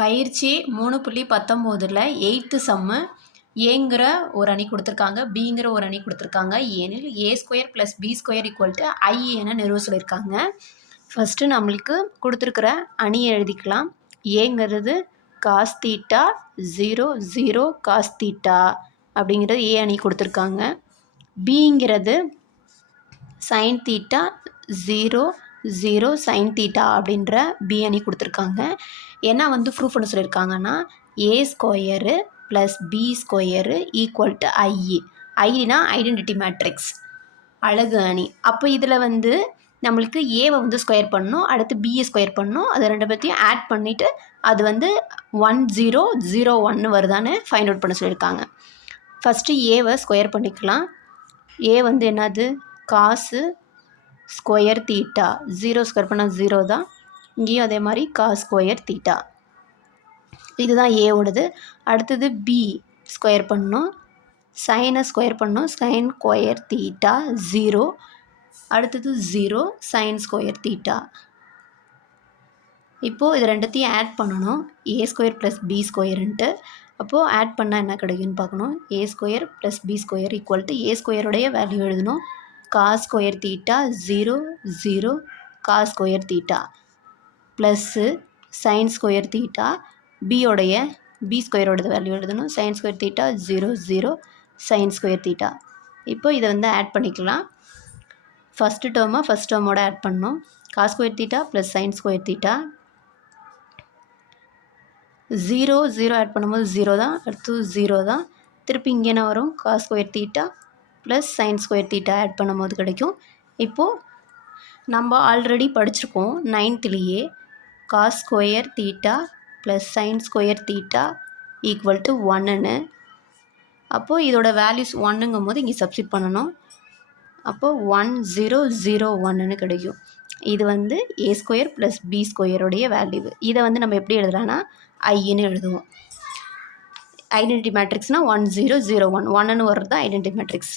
பயிற்சி மூணு புள்ளி பத்தொம்போதில் எயித்து சம்மு ஏங்கிற ஒரு அணி கொடுத்துருக்காங்க பிங்கிற ஒரு அணி கொடுத்துருக்காங்க. ஏனில் A square plus B square equal to I என நிறுவ சொல்லியிருக்காங்க. ஃபஸ்ட்டு நம்மளுக்கு கொடுத்துருக்குற அணியை எழுதிக்கலாம். ஏங்கிறது cos theta zero zero cos theta அப்படிங்கிறது ஏ அணி கொடுத்துருக்காங்க. பிங்கிறது sine theta zero zero sine theta அப்படின்ற பிஎன்இ கொடுத்துருக்காங்க. என்ன வந்து ப்ரூஃப் பண்ண சொல்லியிருக்காங்கன்னா A square plus B square equal to IE Aina identity matrix அழகு அணி. அப்போ இதில் வந்து நம்மளுக்கு ஏவை வந்து ஸ்கொயர் பண்ணணும் அடுத்து பிஏ ஸ்கொயர் பண்ணணும் அது ரெண்டு பற்றியும் ஆட் பண்ணிவிட்டு அது வந்து ஒன் ஜீரோ ஜீரோ ஒன்று வருதான்னு ஃபைண்ட் அவுட் பண்ண சொல்லியிருக்காங்க. ஃபஸ்ட்டு ஏவை ஸ்கொயர் பண்ணிக்கலாம். ஏ வந்து என்னது? Cos square theta. Zero square பண்ணால் ஜீரோ தான். இங்கேயும் அதே மாதிரி கா ஸ்கொயர் தீட்டா. இதுதான் ஏவோடது அடுத்தது பி ஸ்கொயர் பண்ணணும் சைனை ஸ்கொயர் பண்ணணும் சைன் ஸ்கொயர் தீட்டா ஜீரோ. அடுத்தது ஜீரோ சைன் ஸ்கொயர் தீட்டா. இப்போது இது ரெண்டுத்தையும் ஆட் பண்ணணும். ஏ ஸ்கொயர் ப்ளஸ் பி ஸ்கொயருன்ட்டு. அப்போது ஆட் பண்ணால் என்ன கிடைக்குன்னு பார்க்கணும். A square plus B square equal to A ஸ்கொயருடைய value எழுதணும். Cos square theta zero zero cos square theta. Plus sine square theta. பியோடைய B ஸ்கொயரோடது வேல்யூ எழுதணும். Sine square theta zero zero sine square theta. இப்போ இதை வந்து add பண்ணிக்கலாம். First டேர்மாக first டேர்மோட add பண்ணணும். Cos square theta plus sine square theta. Zero zero add பண்ணும்போது ஜீரோ தான். அடுத்து ஜீரோ தான். திருப்பி இங்கே என்ன வரும்? Cos square theta plus sine square theta add பண்ணும்போது கிடைக்கும். இப்போது நம்ம ஆல்ரெடி படிச்சிருக்கோம் நைன்த்துலேயே cos square theta plus sine square theta equal to ஒன்னுன்னு அப்போது இதோட வேல்யூஸ் ஒன்னுங்கும் போது இங்கே சப்ஸ்டிட் பண்ணணும். அப்போது ஒன் ஜீரோ ஜீரோ ஒன்னுன்னு கிடைக்கும். இது வந்து ஏ ஸ்கொயர் ப்ளஸ் பி ஸ்கொயருடைய வேல்யூ இதை வந்து நம்ம எப்படி எழுதலாம்னா ஐன்னு எழுதுவோம். ஐடென்டி மேட்ரிக்ஸ்னால் ஒன் ஜீரோ ஜீரோ ஒன் ஒன்னு வர்றது தான் ஐடென்டி மேட்ரிக்ஸ்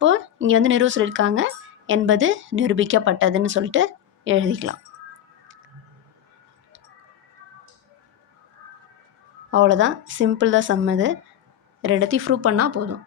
இப்போது இங்கே வந்து நிறுவ சொல்லியிருக்காங்க என்பது நிரூபிக்கப்பட்டதுன்னு சொல்லிட்டு எழுதிக்கலாம். அவ்வளோதான் சிம்பிள் தான் சம்மது. ரெண்டுத்தையும் ப்ரூவ் பண்ணால் போதும்.